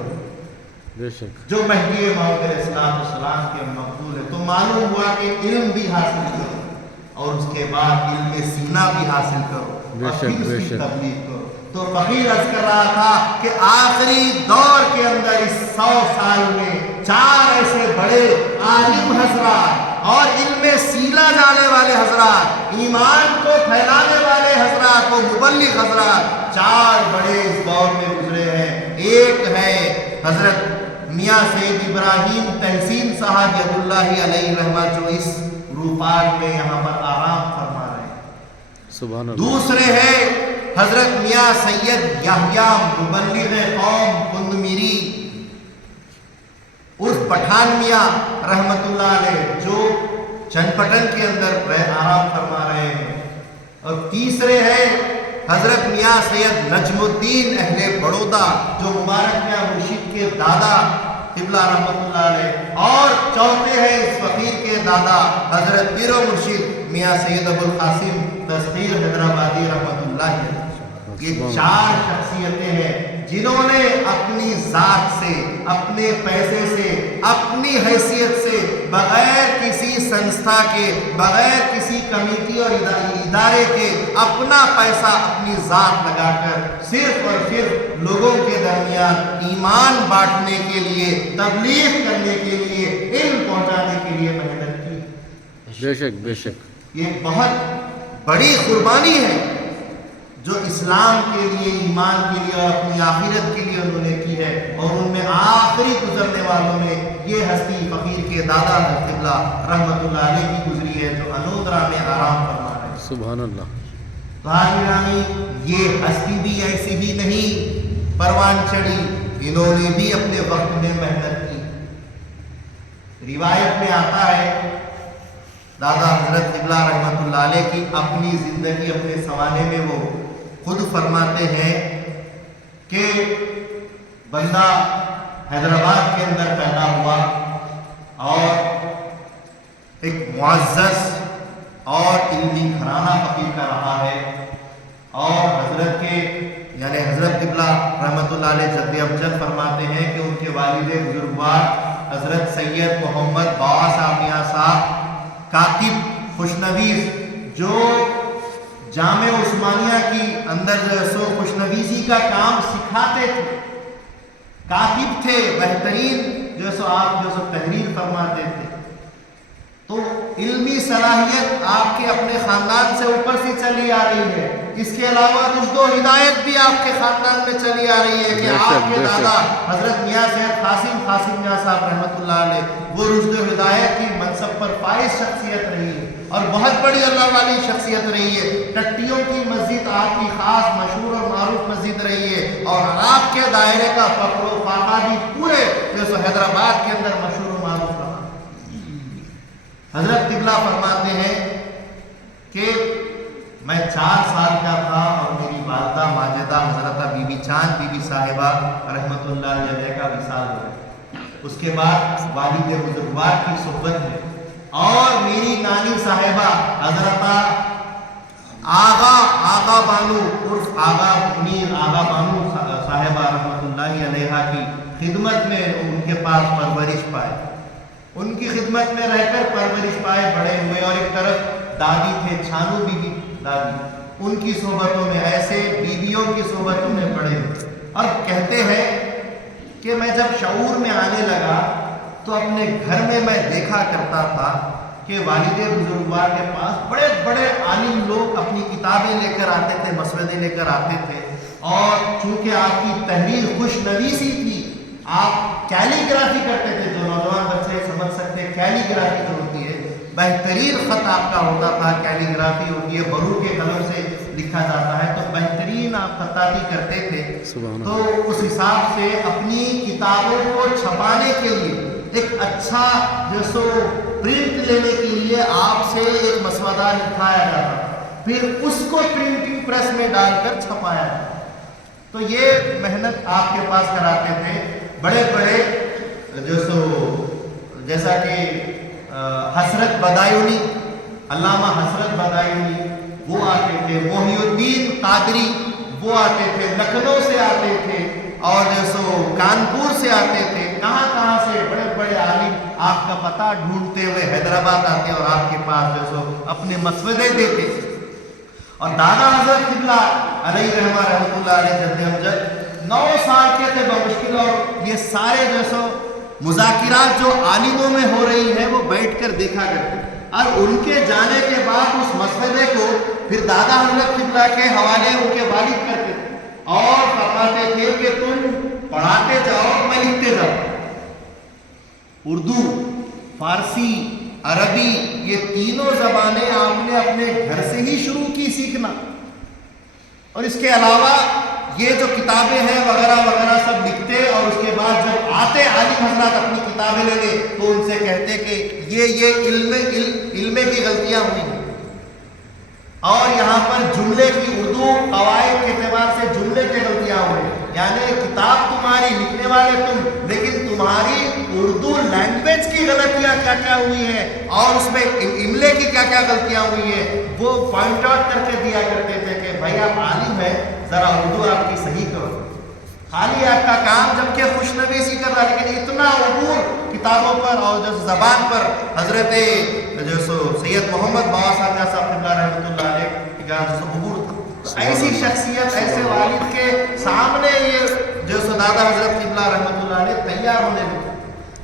بے شک۔ جو مہدی موعود علیہ السلام کے مقبول ہے۔ تو معلوم ہوا کہ علم بھی حاصل کرو اور اس کے بعد علم سینہ بھی حاصل کرو بے اور شک، پھر اس بے کی شک۔ تبلیغ کرو۔ تو فقیر عرض کر رہا تھا کہ آخری دور کے اندر اس 100 سال میں 4 ایسے بڑے عالم حضرات اور علم سینہ جانے والے حضرات، ایمان کو پھیلانے والے حضرات، وہ مبلغ حضرات 4 بڑے اس دور میں گزرے ہیں۔ ایک ہے حضرت میاں سید ابراہیم تحسین صاحب ید اللہ علیہ رحمہ، جو اس روپاٹ میں یہاں پر آرام فرما رہے ہیں۔ سبحان اللہ۔ دوسرے ہیں حضرت میاں سید یحییٰ مبلغ قوم کند میری، اس پٹھان میاں رحمت اللہ علیہ، جو چند پٹن کے اندر آرام فرما رہے ہیں۔ اور تیسرے ہیں حضرت میاں سید نجم الدین اہل بڑودہ، جو مبارک میاں مرشد کے دادا قبلہ رحمت اللہ علیہ، اور چوتھے ہیں اس فقیر کے دادا حضرت پیر و مرشد میاں سید ابو القاسم تسخیر حیدرآبادی رحمت اللہ علیہ۔ یہ 4 شخصیتیں ہیں جنہوں نے اپنی ذات سے، اپنے پیسے سے، اپنی حیثیت سے، بغیر کسی سنستھا کے، بغیر کسی کمیٹی اور ادارے کے، اپنا پیسہ، اپنی ذات لگا کر صرف اور صرف لوگوں کے درمیان ایمان بانٹنے کے لیے، تبلیغ کرنے کے لیے، علم پہنچانے کے لیے محنت کی۔ بے شک بے شک۔ یہ بہت بڑی قربانی ہے جو اسلام کے لیے، ایمان کے لیے اور اپنی آخرت کے لیے انہوں نے کی ہے۔ اور ان میں آخری گزرنے والوں میں یہ ہستی فقیر کے دادا قبلہ رحمت اللہ علیہ کی گزری ہے، جو انودرا میں آرام فرما رہے ہیں۔ سبحان اللہ۔ تو حاضرانی، یہ ہستی بھی ایسی ہی نہیں پروان چڑھی، انہوں نے بھی اپنے وقت میں محنت کی۔ روایت میں آتا ہے دادا حضرت قبلہ رحمت اللہ علیہ کی اپنی زندگی، اپنے سوانے میں وہ خود فرماتے ہیں کہ بندہ حیدرآباد کے اندر پیدا ہوا اور ایک معزز اور علمی گھرانہ فقیر کا رہا ہے، اور حضرت کے یعنی حضرت قبلہ رحمت اللہ علیہ جد ابجد فرماتے ہیں کہ ان کے والد بزرگوار حضرت سید محمد باوا صاحب میاں صاحب کاتب خوشنویس، جو جامع عثمانیہ کی اندر جو ہے سو خوشنویسی کا کام سکھاتے تھے، کاتب تھے بہترین، جو ہے سو آپ جو سو تحریر فرماتے تھے۔ تو علمی صلاحیت آپ کے اپنے خاندان سے اوپر سے چلی آ رہی ہے۔ اس کے علاوہ رشد و ہدایت بھی آپ کے خاندان میں چلی آ رہی ہے کہ آپ کے دادا حضرت میاں سید قاسم میاں صاحب رحمت اللہ علیہ وہ رشد و ہدایت کی منصب پر فائز شخصیت رہی ہے، اور بہت بڑی اللہ والی شخصیت رہی ہے. ٹٹیوں کی مسجد آپ کی خاص مشہور اور معروف مسجد رہی ہے, اور آپ کے دائرے کا فخر و فاقہ بھی پورے جو حیدرآباد کے اندر مشہور و معروف رہا. حضرت قبلہ فرماتے ہیں کہ میں 4 سال کا تھا اور میری والدہ ماجدہ حضرت بی بی چاند بی بی صاحبہ رحمۃ اللہ علیہ کا وصال ہو گیا. اس کے بعد والد بزرگوار کی صحبت میں اور میری نانی صاحبہ حضرت آغا بانو عرف آغا منیر آغا بانو صاحبہ رحمۃ اللہ علیہ کی خدمت میں ان کے پاس پرورش پائے, ان کی خدمت میں رہ کر پرورش پائے, بڑے ہوئے. اور ایک طرف دادی تھے چھانو بی بی دادی, ان کی صحبتوں میں ایسے بیویوں کی صحبتوں میں بڑے ہوئے. اور کہتے ہیں کہ میں جب شعور میں آنے لگا تو اپنے گھر میں دیکھا کرتا تھا کہ والد بزرگوار کے پاس بڑے بڑے عالم لوگ اپنی کتابیں لے کر آتے تھے, مسودے لے کر آتے تھے. اور چونکہ آپ کی تحریر خوش نویسی تھی, آپ کیلی گرافی کرتے تھے, جو نوجوان بچے سمجھ سکتے ہیں کیلی گرافی جو ہوتی ہے, بہترین خط آپ کا ہوتا تھا. کیلی گرافی ہوتی ہے, برو کے قلم سے لکھا جاتا ہے, تو بہترین آپ خطاطی کرتے تھے. تو اس حساب سے اپنی کتابوں کو چھپانے کے لیے ایک اچھا جو سو پرنٹ لینے کے لیے آپ سے ایک مسودہ لکھایا جاتا, پھر اس کو پرنٹنگ پریس میں ڈال کر چھپایا جاتا. تو یہ محنت آپ کے پاس کراتے تھے. بڑے بڑے جو سو جیسا کہ حسرت بدایونی, علامہ حسرت بدایونی وہ آتے تھے, محی الدین قادری وہ آتے تھے, لکھنؤ سے آتے تھے, اور جو سو کانپور سے آتے تھے. کہاں سے بڑے بڑے عالم آپ کا پتہ ڈھونڈتے ہوئے حیدرآباد آتے اور آپ کے پاس جو سو اپنے مسودے دیتے. اور دادا حضرت قبلہ علیہ رحمہ رحمۃ اللہ علیہ جد امجد 9 سال کے تھے بمشکل, اور یہ سارے جو سو مذاکرات جو عالموں میں ہو رہی ہیں وہ بیٹھ کر دیکھا کرتے, اور ان کے جانے کے بعد اس مسودے کو پھر دادا حضرت قبلہ کے حوالے ان کے والد کرتے تھے اور فرماتے تھے کہ تم پڑھاتے جاؤ, میں لکھتے جاؤ. اردو, فارسی, عربی یہ تینوں زبانیں آپ نے اپنے گھر سے ہی شروع کی سیکھنا. اور اس کے علاوہ یہ جو کتابیں ہیں وغیرہ وغیرہ سب لکھتے, اور اس کے بعد جب آتے عالم حضرات اپنی کتابیں لے لے تو ان سے کہتے کہ یہ علم کی غلطیاں ہوئی ہیں, اور یہاں پر جملے کی اردو قواعد کے اعتبار سے جملے کی غلطیاں ہوئی. یعنی کتاب تمہاری, لکھنے والے تم, لیکن تمہاری اردو لینگویج کی غلطیاں کیا کیا ہوئی ہیں اور اس میں املے کی کیا کیا غلطیاں ہوئی ہیں وہ پوائنٹ آؤٹ کر کے دیا کرتے تھے کہ بھائی آپ عالم ہیں, ذرا اردو آپ کی صحیح کرو. خالی آپ کا کام جبکہ خوش نویسی کر رہا, لیکن اتنا عبور کتابوں پر اور جو زبان پر حضرت جو سو سید محمد بابا صاحب قبلہ رحمۃ اللہ علیہ کا عبور تھا. ایسی شخصیت, ایسے والد کے سامنے یہ جو سو دادا حضرت قبلہ رحمۃ اللہ علیہ تیار ہونے لگے.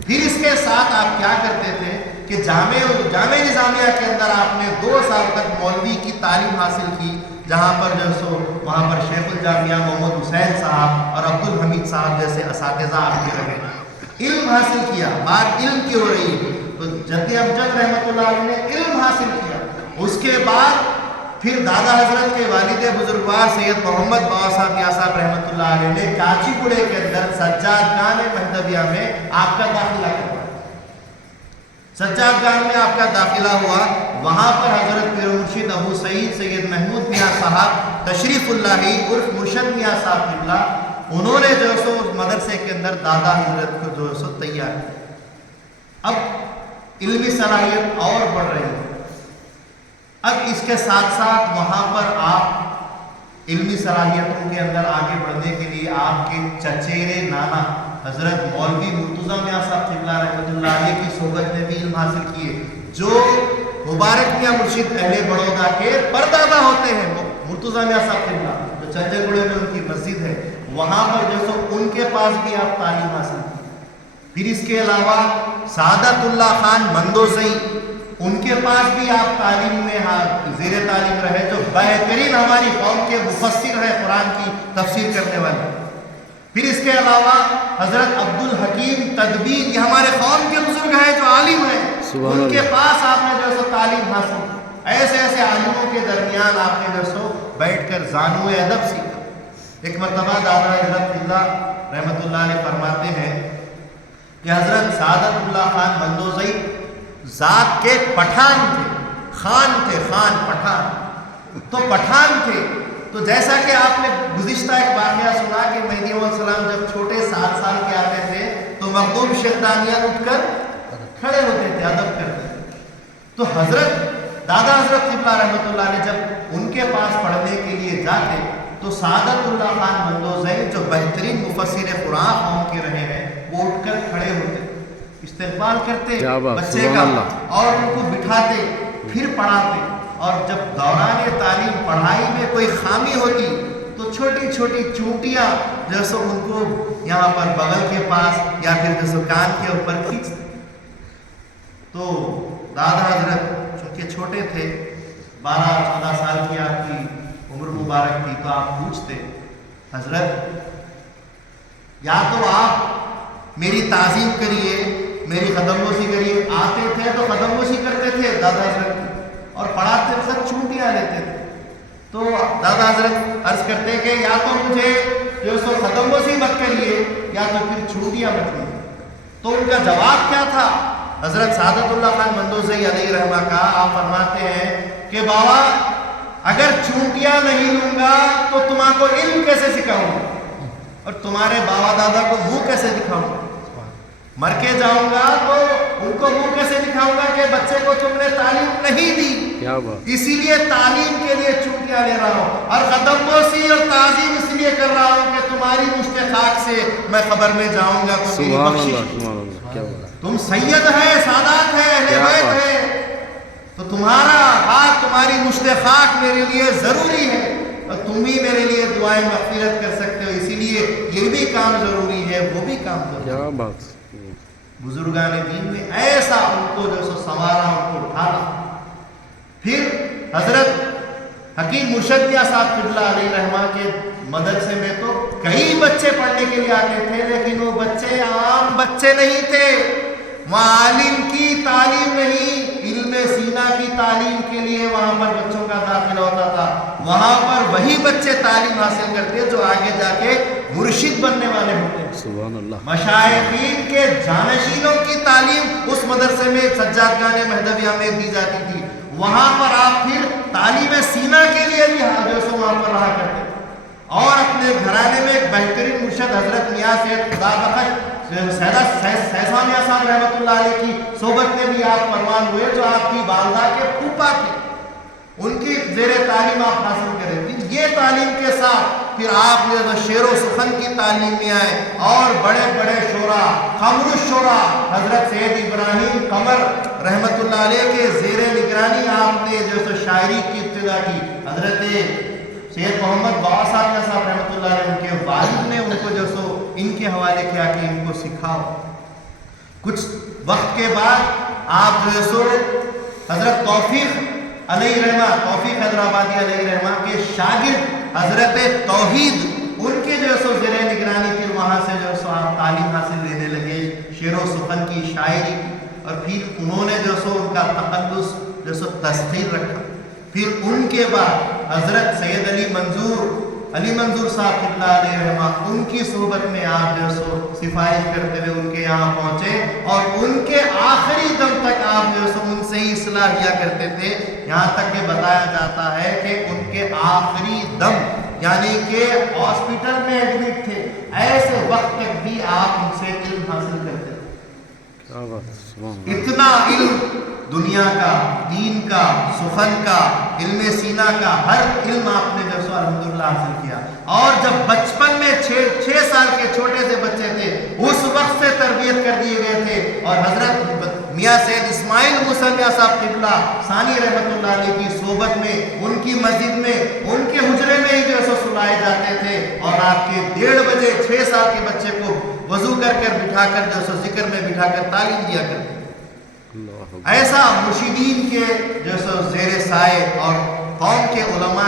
پھر اس کے ساتھ آپ کیا کرتے تھے کہ جامع نظامیہ کے اندر آپ نے 2 سال تک مولوی کی تعلیم حاصل کی, جہاں پر جو سو وہاں پر شیخ الجامعہ محمد حسین صاحب اور عبد الحمید صاحب جیسے اساتذہ آپ کے رہے, علم حاصل کیا. بات علم کی ہو رہی ہے تو جد امجد رحمۃ اللہ علیہ نے علم حاصل کیا. اس کے بعد پھر دادا حضرت کے والد بزرگوار سید محمد بابا صاحب یا صاحب رحمۃ اللہ علیہ نے کاچی پوڑے کے اندر سجاد خان مہدویہ میں آپ کا داخلہ کروایا. سجاد خان میں آپ کا داخلہ ہوا. وہاں پر حضرت پیر مرشد ابو سعید سید محمود میاں صاحب تشریف اللہ عرف مرشد میاں صاحب قبلہ, انہوں نے جو سو مدرسے کے اندر دادا حضرت کو جو سو تیار کیا. اب علمی صلاحیت اور بڑھ رہی ہے. اب اس کے ساتھ ساتھ وہاں پر آپ علمی صلاحیتوں کے اندر آگے بڑھنے کے لیے آپ کے چچیرے نانا حضرت مولوی مرتضیٰ میاں صاحب قبلہ رحمۃ اللہ علیہ کی صحبت میں بھی علم حاصل کیے, جو مبارک میاں مرشد اہل بڑودہ کے پردادا ہوتے ہیں. مرتضیٰ میاں صاحب قبلہ جو چنچل گڑے میں ان کی مسجد ہے, وہاں پر جو سو ان کے پاس بھی آپ تعلیم حاصل کی. پھر اس کے علاوہ سعادت اللہ خان مندوزئی, ان کے پاس بھی آپ تعلیم میں زیر تعلیم رہے, جو بہترین ہماری قوم کے مفسر ہے, قرآن کی تفسیر کرنے والے. پھر اس کے علاوہ حضرت عبد الحکیم تدبیر, یہ ہمارے قوم کے بزرگ ہیں جو عالم ہیں, ان کے پاس آپ نے جو سو تعلیم حاصل کی. کے درمیان آپ نے جو سو بیٹھ کر زانو ادب سیکھا۔ ایک مرتبہ دادا حضرت قبلہ رحمۃ اللہ علیہ فرماتے ہیں کہ حضرت سعادت اللہ خان مندوزئی ذات کے پٹھان تھے، خان تھے، خان پٹھان، تو پٹھان تھے۔ تو جیسا کہ آپ نے گزشتہ ایک واقعہ سنا کہ مہدی علیہ السلام جب چھوٹے 7 سال کے آتے تھے تو مخدوم شیخ دانیال اٹھ کر کھڑے ہوتے تھے، ادب کرتے تھے۔ تو حضرت دادا حضرت قبلہ رحمۃ اللہ علیہ جب ان کے پاس پڑھنے کے لیے جاتے تو سعادت اللہ خان مندوزئی جو بہترین مفسر قرآن قوم کے رہے ہیں وہ اٹھ کر کھڑے ہوتے، استقبال کرتے بچے کا اور ان کو بٹھاتے، پھر پڑھاتے۔ اور جب دوران تعلیم پڑھائی میں کوئی خامی ہوتی تو چھوٹی چھوٹی چونٹیاں جیسے ان کو یہاں پر بغل کے پاس یا پھر جیسے کان کے اوپر کھینچتے۔ تو دادا حضرت چونکہ چھوٹے تھے، 12-14 سال کی آپ کی عمر مبارک تھی، تو آپ پوچھتے حضرت یا تو آپ میری تعظیم کریے، میری قدم بوسی کریے۔ آتے تھے تو قدم بوسی کرتے تھے دادا حضرت کی، اور پڑھاتے وقت چونٹیاں لیتے تھے۔ تو دادا حضرت عرض کرتے کہ یا تو مجھے جو سو قدم بوسی مت کریے یا تو پھر چونٹیاں مت لیجیے۔ تو ان کا جواب کیا تھا؟ حضرت سعادت اللہ خان مندوزئی علیہ رحمہ کا آپ فرماتے ہیں کہ بابا اگر چونٹیاں نہیں لوں گا تو تمہاں کو علم کیسے سکھاؤں گا، اور تمہارے بابا دادا کو منہ کیسے دکھاؤں گا؟ مر کے جاؤں گا تو ان کو منہ کیسے دکھاؤں گا کہ بچے کو تم نے تعلیم نہیں دی؟ اسی لیے تعلیم کے لیے چونٹیاں لے رہا ہوں، اور قدم بوسی اور تعظیم اس لیے کر رہا ہوں کہ تمہاری مشت خاک سے میں قبر میں جاؤں گا۔ تم سید ہے، سادات ہے، اہل بیت ہے، تو تمہارا ہاتھ، تمہاری مشت خاک میرے لیے ضروری ہے، اور تم بھی میرے لیے دعائیں مغفرت کر سکتے ہو، اسی لیے یہ بھی کام ضروری ہے، وہ بھی کام ضروری ہے۔ کیا بات! بزرگان دین نے ایسا ان کو جو سو سنوارا، ان کو اٹھانا۔ پھر حضرت حکیم مرشد میاں صاحب قبلہ علیہ رحمہ کے مدرسے میں تو کئی بچے پڑھنے کے لیے آتے تھے، لیکن وہ بچے عام بچے نہیں تھے، معالم کی تعلیم نہیں، علم سینہ کی تعلیم کے لیے وہاں پر بچوں کا داخلہ ہوتا تھا۔ وہاں پر وہی بچے تعلیم حاصل کرتے جو آگے جا کے مرشد بننے والے ہوتے ہیں۔ سبحان اللہ۔ مشائخین کے جانشینوں کی تعلیم اس مدرسے میں سجادگان مہدویہ میں دی جاتی تھی، وہاں پر آپ پھر تعلیم سینہ کے لیے بھی جو سو وہاں پر رہا کرتے، اور اپنے گھرانے میں ایک بہترین مرشد حضرت میاں سید خدا بخش سیسا میاں صاحب رحمۃ اللہ علیہ کی صحبت میں بھی آپ پروان ہوئے، جو آپ کی والدہ کے پھوپھا تھے، ان کی زیر تعلیم آپ حاصل کریں۔ یہ تعلیم کے ساتھ پھر آپ نے شعر و سخن کی تعلیم میں آئے، اور بڑے بڑے شعرا، قمر الشعرا حضرت سید ابراہیم قمر رحمۃ اللہ علیہ کے زیر نگرانی آپ نے جو سو شاعری کی ابتدا کی۔ حضرت سید محمد بابا صاحب رحمۃ اللہ علیہ ان کے والد نے ان کو جو سو ان کے حوالے کیا کہ ان کو سکھاؤ۔ کچھ وقت کے بعد آپ جو سو حضرت توفیق علیہ رحمہ، توفیق حیدرآبادی علیہ رحمہ کے شاگرد حضرت توحید، ان کے جو سو زیر نگرانی پھر وہاں سے جو سو آپ تعلیم حاصل لینے لگے، شعر و سخن کی، شاعری کی، اور پھر انہوں نے جو سو ان کا تقدس جو سو تسخیر رکھا۔ پھر ان کے بعد حضرت سید علی منظور صاحب قبلہ علیہ رحمہ، ان کی صحبت میں آپ جو سو سفارش کرتے ہوئے ان کے یہاں پہنچے، اور ان کے آخری دم تک آپ جو سو ان سے ہی اصلاح کیا کرتے تھے، یہاں تک کہ بتایا جاتا ہے کہ ان کے آخری دم یعنی کہ ہاسپٹل میں ایڈمٹ تھے، ایسے وقت تک بھی آپ ان سے علم حاصل کرتے تھے۔ اتنا علم دنیا کا، دین کا، سخن کا، علم سینہ کا، ہر علم آپ نے جو سو الحمدللہ حاصل کیا۔ اور جب بچپن میں 6 سال کے چھوٹے سے بچے تھے، اس وقت سے تربیت کر دیے گئے تھے، اور حضرت میاں سید اسماعیل موسیٰ میاں صاحب قبلہ ثانی رحمۃ اللہ علیہ کی صحبت میں، ان کی مسجد میں، ان کے حجرے میں ہی جو سو سلائے جاتے تھے، اور آپ کے 1:30 بجے 6 سال کے بچے کو وضو کر بٹھا کر جو سو ذکر میں بٹھا کر تعلیم دیا کرتے۔ ایسا مرشدین کے جو سو زیر سائے اور قوم کے علماء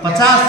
50